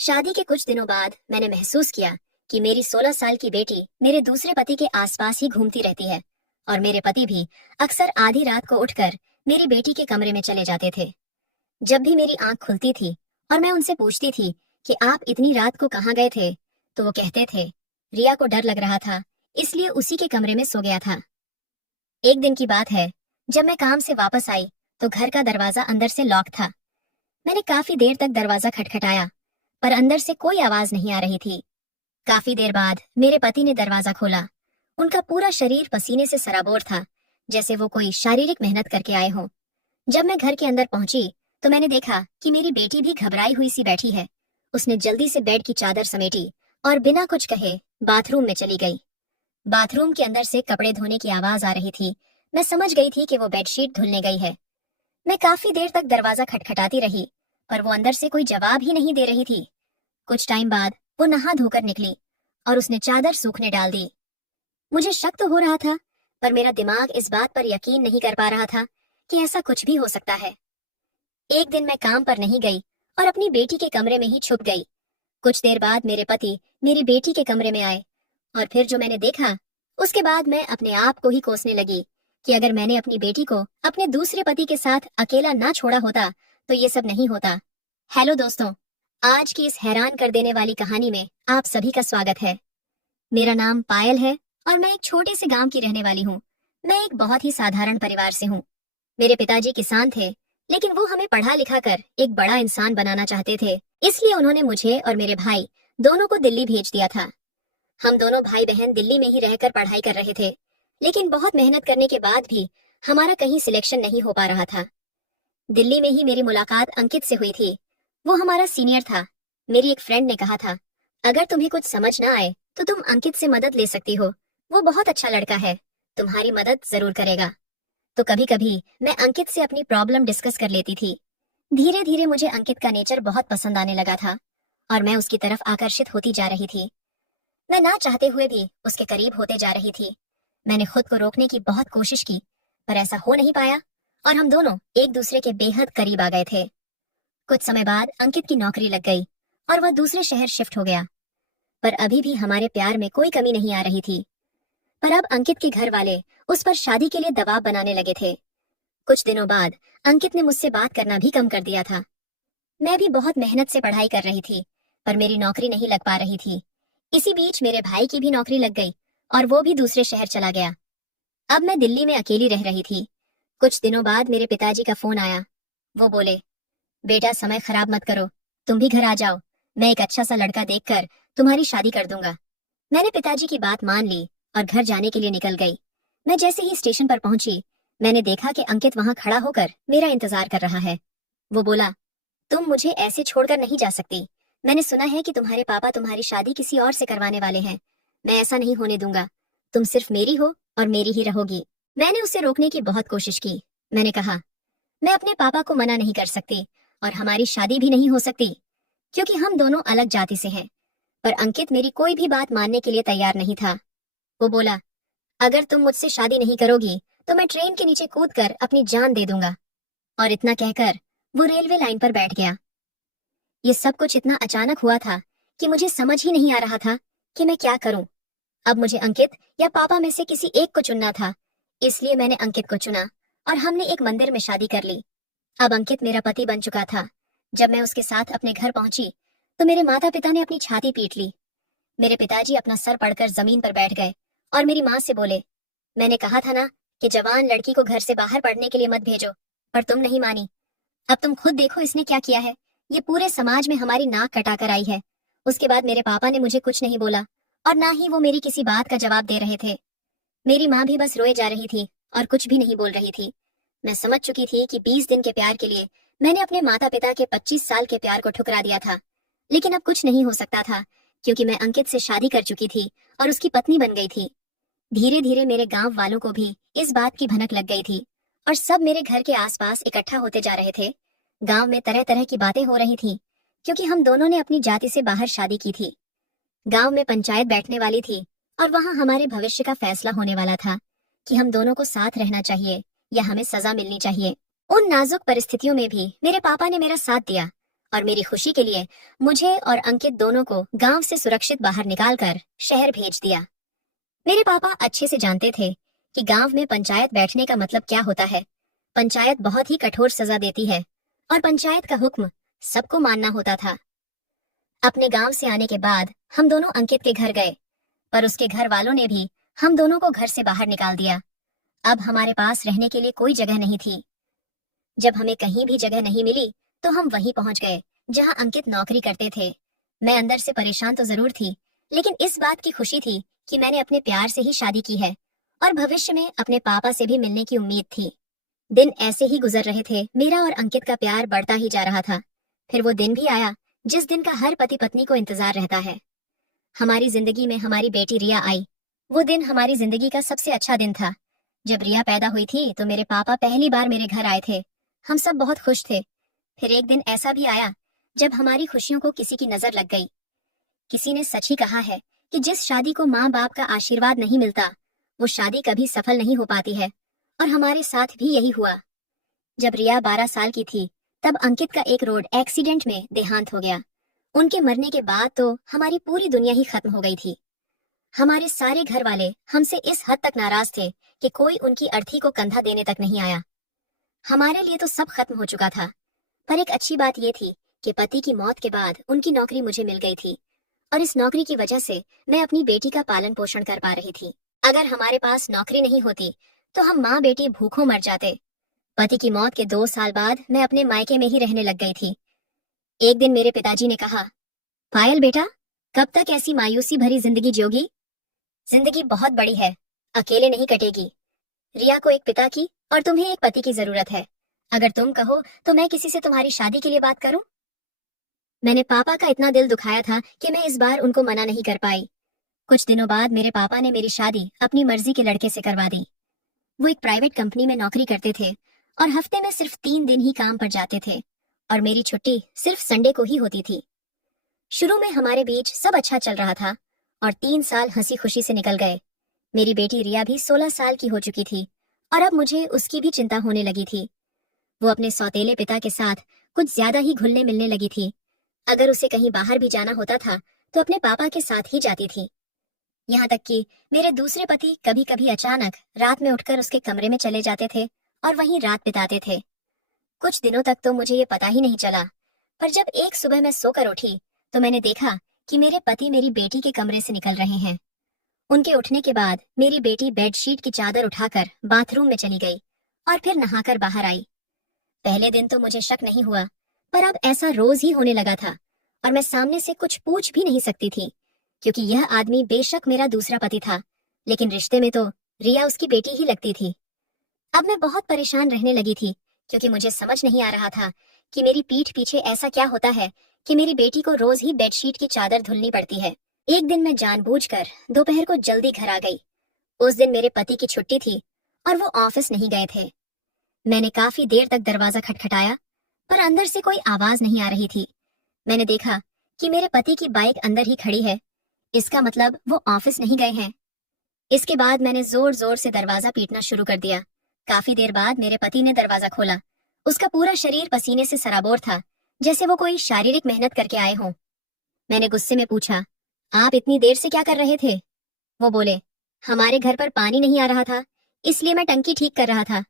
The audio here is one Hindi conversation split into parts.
शादी के कुछ दिनों बाद मैंने महसूस किया कि मेरी 16 साल की बेटी मेरे दूसरे पति के आसपास ही घूमती रहती है और मेरे पति भी अक्सर आधी रात को उठकर मेरी बेटी के कमरे में चले जाते थे। जब भी मेरी आंख खुलती थी और मैं उनसे पूछती थी कि आप इतनी रात को कहाँ गए थे, तो वो कहते थे रिया को डर लग रहा था, इसलिए उसी के कमरे में सो गया था। एक दिन की बात है, जब मैं काम से वापस आई तो घर का दरवाजा अंदर से लॉक था। मैंने काफी देर तक दरवाजा खटखटाया पर अंदर से कोई आवाज नहीं आ रही थी। काफी देर बाद मेरे पति ने दरवाजा खोला। उनका पूरा शरीर पसीने से सराबोर था, जैसे वो कोई शारीरिक मेहनत करके आए हों। जब मैं घर के अंदर पहुंची तो मैंने देखा कि मेरी बेटी भी घबराई हुई सी बैठी है। उसने जल्दी से बेड की चादर समेटी और बिना कुछ कहे बाथरूम में चली गई। बाथरूम के अंदर से कपड़े धोने की आवाज आ रही थी। मैं समझ गई थी कि वो बेडशीट धुलने गई है। मैं काफी देर तक दरवाजा खटखटाती रही पर वो अंदर से कोई जवाब ही नहीं दे रही थी। कुछ टाइम बाद वो नहा धोकर निकली और उसने चादर सूखने डाल दी। मुझे शक तो हो रहा था पर मेरा दिमाग इस बात पर यकीन नहीं कर पा रहा था कि ऐसा कुछ भी हो सकता है। एक दिन मैं काम पर नहीं गई और अपनी बेटी के कमरे में ही छुप गई। कुछ देर बाद मेरे पति मेरी बेटी के कमरे में आए और फिर जो मैंने देखा, उसके बाद मैं अपने आप को ही कोसने लगी कि अगर मैंने अपनी बेटी को अपने दूसरे पति के साथ अकेला ना छोड़ा होता तो ये सब नहीं होता। हेलो दोस्तों, आज की इस हैरान कर देने वाली कहानी में आप सभी का स्वागत है। मेरा नाम पायल है और मैं एक छोटे से गांव की रहने वाली हूँ। मैं एक बहुत ही साधारण परिवार से हूँ। मेरे पिताजी किसान थे, लेकिन वो हमें पढ़ा लिखा कर एक बड़ा इंसान बनाना चाहते थे, इसलिए उन्होंने मुझे और मेरे भाई दोनों को दिल्ली भेज दिया था। हम दोनों भाई बहन दिल्ली में ही रहकर पढ़ाई कर रहे थे, लेकिन बहुत मेहनत करने के बाद भी हमारा कहीं सिलेक्शन नहीं हो पा रहा था। दिल्ली में ही मेरी मुलाकात अंकित से हुई थी। वो हमारा सीनियर था। मेरी एक फ्रेंड ने कहा था, अगर तुम्हें कुछ समझ ना आए तो तुम अंकित से मदद ले सकती हो, वो बहुत अच्छा लड़का है, तुम्हारी मदद जरूर करेगा। तो कभी कभी मैं अंकित से अपनी प्रॉब्लम डिस्कस कर लेती थी। धीरे धीरे मुझे अंकित का नेचर बहुत पसंद आने लगा था और मैं उसकी तरफ आकर्षित होती जा रही थी। मैं ना चाहते हुए भी उसके करीब होते जा रही थी। मैंने खुद को रोकने की बहुत कोशिश की पर ऐसा हो नहीं पाया और हम दोनों एक दूसरे के बेहद करीब आ गए थे। कुछ समय बाद अंकित की नौकरी लग गई और वह दूसरे शहर शिफ्ट हो गया, पर अभी भी हमारे प्यार में कोई कमी नहीं आ रही थी। पर अब अंकित के घर वाले उस पर शादी के लिए दबाव बनाने लगे थे। कुछ दिनों बाद अंकित ने मुझसे बात करना भी कम कर दिया था। मैं भी बहुत मेहनत से पढ़ाई कर रही थी पर मेरी नौकरी नहीं लग पा रही थी। इसी बीच मेरे भाई की भी नौकरी लग गई और वो भी दूसरे शहर चला गया। अब मैं दिल्ली में अकेली रह रही थी। कुछ दिनों बाद मेरे पिताजी का फोन आया। वो बोले, बेटा समय खराब मत करो, तुम भी घर आ जाओ, मैं एक अच्छा सा लड़का देखकर तुम्हारी शादी कर दूंगा। मैंने पिताजी की बात मान ली और घर जाने के लिए निकल गई। मैं जैसे ही स्टेशन पर पहुंची, मैंने देखा कि अंकित वहां खड़ा होकर मेरा इंतजार कर रहा है। वो बोला, तुम मुझे ऐसे छोड़कर नहीं जा सकती। मैंने सुना है कि तुम्हारे पापा तुम्हारी शादी किसी और से करवाने वाले हैं। मैं ऐसा नहीं होने दूंगा। तुम सिर्फ मेरी हो और मेरी ही रहोगी। मैंने उसे रोकने की बहुत कोशिश की। मैंने कहा, मैं अपने पापा को मना नहीं कर सकती और हमारी शादी भी नहीं हो सकती क्योंकि हम दोनों अलग जाति से हैं। पर अंकित मेरी कोई भी बात मानने के लिए तैयार नहीं था। वो बोला, अगर तुम मुझसे शादी नहीं करोगी तो मैं ट्रेन के नीचे कूदकर अपनी जान दे दूंगा। और इतना कहकर वो रेलवे लाइन पर बैठ गया। ये सब कुछ इतना अचानक हुआ था कि मुझे समझ ही नहीं आ रहा था कि मैं क्या करूं। अब मुझे अंकित या पापा में से किसी एक को चुनना था, इसलिए मैंने अंकित को चुना और हमने एक मंदिर में शादी कर ली। अब अंकित मेरा पति बन चुका था। जब मैं उसके साथ अपने घर पहुंची तो मेरे माता पिता ने अपनी छाती पीट ली। मेरे पिताजी अपना सर पड़कर जमीन पर बैठ गए और मेरी माँ से बोले, मैंने कहा था ना कि जवान लड़की को घर से बाहर पढ़ने के लिए मत भेजो, पर तुम नहीं मानी। अब तुम खुद देखो इसने क्या किया है। ये पूरे समाज में हमारी नाक कटाकर आई है। उसके बाद मेरे पापा ने मुझे कुछ नहीं बोला और ना ही वो मेरी किसी बात का जवाब दे रहे थे। मेरी माँ भी बस रोए जा रही थी और कुछ भी नहीं बोल रही थी। मैं समझ चुकी थी कि 20 दिन के प्यार के लिए मैंने अपने माता पिता के 25 साल के प्यार को ठुकरा दिया था। लेकिन अब कुछ नहीं हो सकता था क्योंकि मैं अंकित से शादी कर चुकी थी और उसकी पत्नी बन गई थी। धीरे धीरे मेरे गांव वालों को भी इस बात की भनक लग गई थी और सब मेरे घर के आसपास इकट्ठा होते जा रहे थे। गांव में तरह तरह की बातें हो रही थी क्योंकि हम दोनों ने अपनी जाति से बाहर शादी की थी। गांव में पंचायत बैठने वाली थी और वहां हमारे भविष्य का फैसला होने वाला था कि हम दोनों को साथ रहना चाहिए या हमें सजा मिलनी चाहिए। उन नाजुक परिस्थितियों में भी मेरे पापा ने मेरा साथ दिया और मेरी खुशी के लिए मुझे और अंकित दोनों को गांव से सुरक्षित बाहर निकालकर शहर भेज दिया। मेरे पापा अच्छे से जानते थे कि गांव में पंचायत बैठने का मतलब क्या होता है। पंचायत बहुत ही कठोर सजा देती है और पंचायत का हुक्म सबको मानना होता था। अपने गांव से आने के बाद हम दोनों अंकित के घर गए, पर उसके घर वालों ने भी हम दोनों को घर से बाहर निकाल दिया। अब हमारे पास रहने के लिए कोई जगह नहीं थी। जब हमें कहीं भी जगह नहीं मिली तो हम वहीं पहुंच गए जहां अंकित नौकरी करते थे। मैं अंदर से परेशान तो जरूर थी, लेकिन इस बात की खुशी थी कि मैंने अपने प्यार से ही शादी की है और भविष्य में अपने पापा से भी मिलने की उम्मीद थी। दिन ऐसे ही गुजर रहे थे। मेरा और अंकित का प्यार बढ़ता ही जा रहा था। फिर वो दिन भी आया जिस दिन का हर पति पत्नी को इंतजार रहता है। हमारी जिंदगी में हमारी बेटी रिया आई। वो दिन हमारी जिंदगी का सबसे अच्छा दिन था। जब रिया पैदा हुई थी तो मेरे पापा पहली बार मेरे घर आए थे। हम सब बहुत खुश थे। फिर एक दिन ऐसा भी आया जब हमारी खुशियों को किसी की नजर लग गई। किसी ने सच ही कहा है कि जिस शादी को माँ बाप का आशीर्वाद नहीं मिलता वो शादी कभी सफल नहीं हो पाती है, और हमारे साथ भी यही हुआ। जब रिया 12 साल की थी तब अंकित का एक रोड एक्सीडेंट में देहांत हो गया। उनके मरने के बाद तो हमारी पूरी दुनिया ही खत्म हो गई थी। हमारे सारे घर वाले हमसे इस हद तक नाराज थे कि कोई उनकी अर्थी को कंधा देने तक नहीं आया। हमारे लिए तो सब खत्म हो चुका था, पर एक अच्छी बात यह थी कि पति की मौत के बाद उनकी नौकरी मुझे मिल गई थी, और इस नौकरी की वजह से मैं अपनी बेटी का पालन पोषण कर पा रही थी। अगर हमारे पास नौकरी नहीं होती तो हम माँ बेटी भूखों मर जाते। पति की मौत के 2 साल बाद मैं अपने मायके में ही रहने लग गई थी। एक दिन मेरे पिताजी ने कहा, पायल बेटा, कब तक ऐसी मायूसी भरी जिंदगी जियोगी? जिंदगी बहुत बड़ी है, अकेले नहीं कटेगी। रिया को एक पिता की और तुम्हें एक पति की जरूरत है। अगर तुम कहो तो मैं किसी से तुम्हारी शादी के लिए बात करूं? मैंने पापा का इतना दिल दुखाया था कि मैं इस बार उनको मना नहीं कर पाई। कुछ दिनों बाद मेरे पापा ने मेरी शादी अपनी मर्जी के लड़के से करवा दी। वो एक प्राइवेट कंपनी में नौकरी करते थे और हफ्ते में सिर्फ 3 दिन ही काम पर जाते थे, और मेरी छुट्टी सिर्फ संडे को ही होती थी। शुरू में हमारे बीच सब अच्छा चल रहा था और 3 साल हंसी खुशी से निकल गए। मेरी बेटी रिया भी 16 साल की हो चुकी थी और अब मुझे उसकी भी चिंता होने लगी थी। वो अपने सौतेले पिता के साथ कुछ ज्यादा ही घुलने मिलने लगी थी। अगर उसे कहीं बाहर भी जाना होता था तो अपने पापा के साथ ही जाती थी। यहाँ तक कि मेरे दूसरे पति कभी कभी अचानक रात में उठकर उसके कमरे में चले जाते थे और वहीं रात बिताते थे। कुछ दिनों तक तो मुझे ये पता ही नहीं चला, पर जब एक सुबह मैं सोकर उठी तो मैंने देखा कि मेरे पति मेरी बेटी के कमरे से निकल रहे हैं। उनके उठने के बाद मेरी बेटी बेडशीट की चादर उठाकर बाथरूम में चली गई और फिर नहाकर बाहर आई। पहले दिन तो मुझे शक नहीं हुआ, पर अब ऐसा रोज ही होने लगा था और मैं सामने से कुछ पूछ भी नहीं सकती थी, क्योंकि यह आदमी बेशक मेरा दूसरा पति था, लेकिन रिश्ते में तो रिया उसकी बेटी ही लगती थी। अब मैं बहुत परेशान रहने लगी थी, क्योंकि मुझे समझ नहीं आ रहा था कि मेरी पीठ पीछे ऐसा क्या होता है कि मेरी बेटी को रोज ही बेडशीट की चादर धुलनी पड़ती है। एक दिन मैं जानबूझकर दोपहर को जल्दी घर आ गई। उस दिन मेरे पति की छुट्टी थी और वो ऑफिस नहीं गए थे। मैंने काफी देर तक दरवाजा खटखटाया, पर अंदर से कोई आवाज नहीं आ रही थी। मैंने देखा कि मेरे पति की बाइक अंदर ही खड़ी है। इसका मतलब वो ऑफिस नहीं गए हैं। इसके बाद मैंने जोर जोर से दरवाजा पीटना शुरू कर दिया। काफी देर बाद मेरे पति ने दरवाजा खोला। उसका पूरा शरीर पसीने से सराबोर था, जैसे वो कोई शारीरिक मेहनत करके आए हों। मैंने गुस्से में पूछा, आप इतनी देर से क्या कर रहे थे? वो बोले, हमारे घर पर पानी नहीं आ रहा था, इसलिए मैं टंकी ठीक कर रहा था।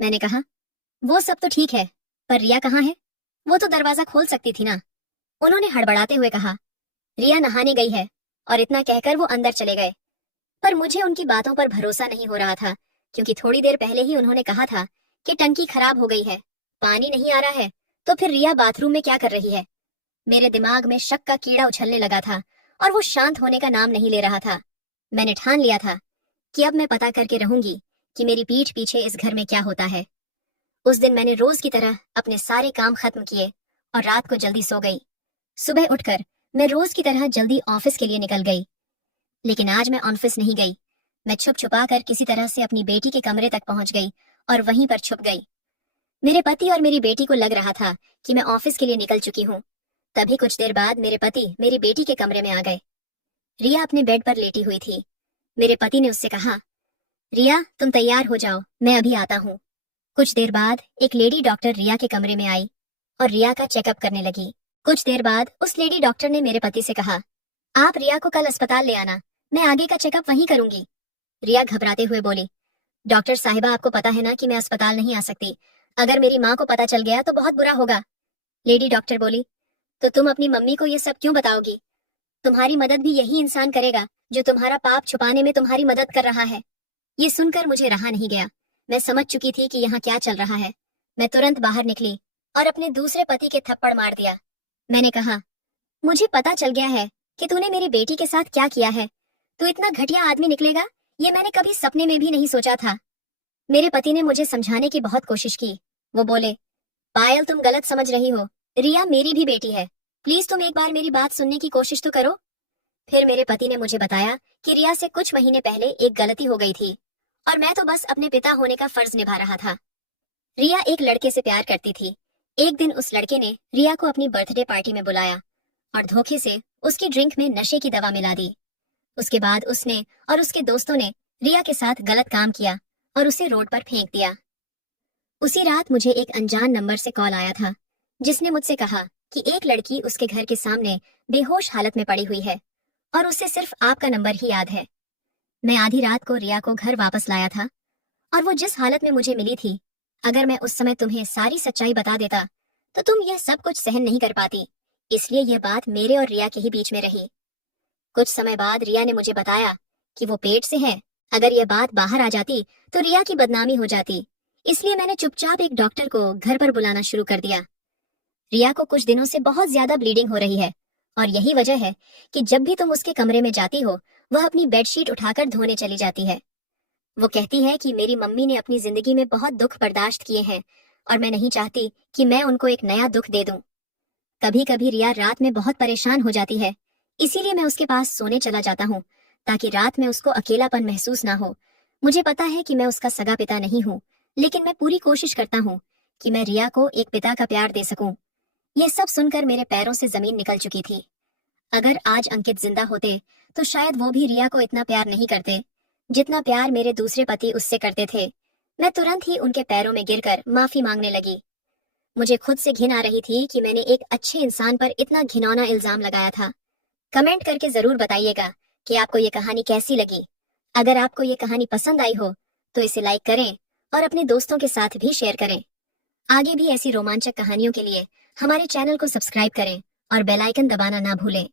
मैंने कहा, वो सब तो ठीक है, पर रिया कहाँ है? वो तो दरवाजा खोल सकती थी ना। उन्होंने हड़बड़ाते हुए कहा, रिया नहाने गई है, और इतना कहकर वो अंदर चले गए। पर मुझे उनकी बातों पर भरोसा नहीं हो रहा था, क्योंकि थोड़ी देर पहले ही उन्होंने कहा था कि टंकी खराब हो गई है, पानी नहीं आ रहा है, तो फिर रिया बाथरूम में क्या कर रही है? मेरे दिमाग में शक का कीड़ा उछलने लगा था और वो शांत होने का नाम नहीं ले रहा था। मैंने ठान लिया था कि अब मैं पता करके रहूंगी कि मेरी पीठ पीछे इस घर में क्या होता है। उस दिन मैंने रोज की तरह अपने सारे काम खत्म किए और रात को जल्दी सो गई। सुबह उठकर मैं रोज की तरह जल्दी ऑफिस के लिए निकल गई, लेकिन आज मैं ऑफिस नहीं गई। मैं छुप छुपा कर किसी तरह से अपनी बेटी के कमरे तक पहुंच गई और वहीं पर छुप गई। मेरे पति और मेरी बेटी को लग रहा था कि मैं ऑफिस के लिए निकल चुकी हूँ। तभी कुछ देर बाद मेरे पति मेरी बेटी के कमरे में आ गए। रिया अपने बेड पर लेटी हुई थी। मेरे पति ने उससे कहा, रिया तुम तैयार हो जाओ, मैं अभी आता हूँ। कुछ देर बाद एक लेडी डॉक्टर रिया के कमरे में आई। और रिया का चेकअप करने लगी। कुछ देर बाद उस लेडी डॉक्टर ने मेरे पति से कहा, आप रिया को कल अस्पताल ले आना, मैं आगे का चेकअप वहीं करूंगी। रिया घबराते हुए बोली, डॉक्टर साहिबा आपको पता है ना कि मैं अस्पताल नहीं आ सकती, अगर मेरी माँ को पता चल गया तो बहुत बुरा होगा। लेडी डॉक्टर बोली, तो तुम अपनी मम्मी को ये सब क्यों बताओगी? तुम्हारी मदद भी यही इंसान करेगा जो तुम्हारा पाप छुपाने में तुम्हारी मदद कर रहा है। ये सुनकर मुझे रहा नहीं गया। मैं समझ चुकी थी कि यहाँ क्या चल रहा है। मैं तुरंत बाहर निकली और अपने दूसरे पति के थप्पड़ मार दिया। मैंने कहा, मुझे पता चल गया है कि तूने मेरी बेटी के साथ क्या किया है। तू इतना घटिया आदमी निकलेगा ये मैंने कभी सपने में भी नहीं सोचा था। मेरे पति ने मुझे समझाने की बहुत कोशिश की। वो बोले, पायल तुम गलत समझ रही हो, रिया मेरी भी बेटी है, प्लीज तुम एक बार मेरी बात सुनने की कोशिश तो करो। फिर मेरे पति ने मुझे बताया कि रिया से कुछ महीने पहले एक गलती हो गई थी और मैं तो बस अपने पिता होने का फर्ज निभा रहा था। रिया एक लड़के से प्यार करती थी। एक दिन उस लड़के ने रिया को अपनी बर्थडे पार्टी में बुलाया और धोखे से उसकी ड्रिंक में नशे की दवा मिला दी। उसके बाद उसने और उसके दोस्तों ने रिया के साथ गलत काम किया और उसे रोड पर फेंक दिया। उसी रात मुझे एक अनजान नंबर से कॉल आया था जिसने मुझसे कहा कि एक लड़की उसके घर के सामने बेहोश हालत में पड़ी हुई है और उसे सिर्फ आपका नंबर ही याद है। मैं आधी रात को रिया को घर वापस लाया था और वो जिस हालत में मुझे मिली थी, अगर मैं उस समय तुम्हें सारी सच्चाई बता देता तो तुम यह सब कुछ सहन नहीं कर पाती। इसलिए यह बात मेरे और रिया के ही बीच में रही। कुछ समय बाद रिया ने मुझे बताया कि वो पेट से है। अगर यह बात बाहर आ जाती तो रिया की बदनामी हो जाती। इसलिए मैंने चुपचाप एक डॉक्टर को घर पर बुलाना शुरू कर दिया। रिया को कुछ दिनों से बहुत ज्यादा ब्लीडिंग हो रही है और यही वजह है कि जब भी तुम उसके कमरे में जाती हो वह अपनी बेडशीट उठाकर धोने चली जाती है। वो कहती है कि मेरी मम्मी ने अपनी जिंदगी में बहुत दुख बर्दाश्त किए हैं और मैं नहीं चाहती कि मैं उनको एक नया दुख दे दूं। कभी कभी रिया रात में बहुत परेशान हो जाती है, इसीलिए मैं उसके पास सोने चला जाता हूँ ताकि रात में उसको अकेलापन महसूस ना हो। मुझे पता है कि मैं उसका सगा पिता नहीं हूँ, लेकिन मैं पूरी कोशिश करता हूँ कि मैं रिया को एक पिता का प्यार दे सकूं। यह सब सुनकर मेरे पैरों से जमीन निकल चुकी थी। अगर आज अंकित जिंदा होते तो शायद वो भी रिया को इतना प्यार नहीं करते जितना प्यार मेरे दूसरे पति उससे करते थे। मैं तुरंत ही उनके पैरों में गिरकर माफी मांगने लगी। मुझे खुद से घिन आ रही थी कि मैंने एक अच्छे इंसान पर इतना घिनौना इल्जाम लगाया था। कमेंट करके जरूर बताइएगा कि आपको ये कहानी कैसी लगी। अगर आपको ये कहानी पसंद आई हो तो इसे लाइक करें और अपने दोस्तों के साथ भी शेयर करें। आगे भी ऐसी रोमांचक कहानियों के लिए हमारे चैनल को सब्सक्राइब करें और बेल आइकन दबाना ना भूलें।